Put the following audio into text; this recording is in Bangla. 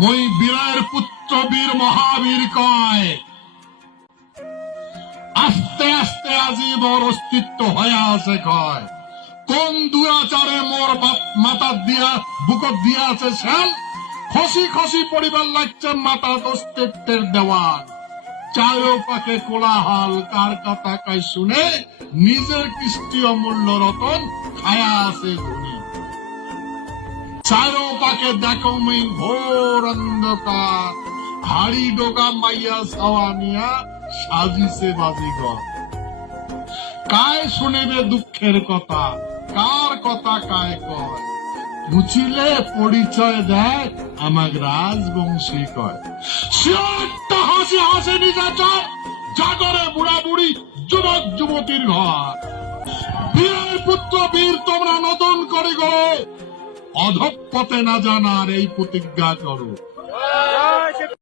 মই বীরের পুত্র বীর মহাবীর কয়, আস্তে আস্তে আজি মোর অস্তিত্ব হয়ে আছে কয়। কোন দুরাচারে মোর মাথা দিয়া, বুকত দিয়া আছে শ্যাম? খসি খসি পরিবার লাগছে মাথা অস্তিত্বের দেওয়াল। চারোপাকে কোলাহল, কার কথা কাই শুনে নিজের কৃষ্টি অমূল্য রতন খায়া আছে ধনী চারোপাকে দেখো মই ঘোর অন্ধকার। হাড়ি ডোকা মাইয়া ছাওয়া নিয়া সাজিছে বাজিগর কায় শুনেবে দুঃখের কথা? কার কথা কায় কয়? বুঝিলে পরিচয় দেয় আমাক রাজবংশী কয়। একটা হাসি হাসে নিজাচর জাগরে বুড়া বুড়ি যুবক যুবতীর ঘর। বীরের পুত্র বীর তোমরা নতুন অধপথে না জানার এই প্রতিজ্ঞা করো।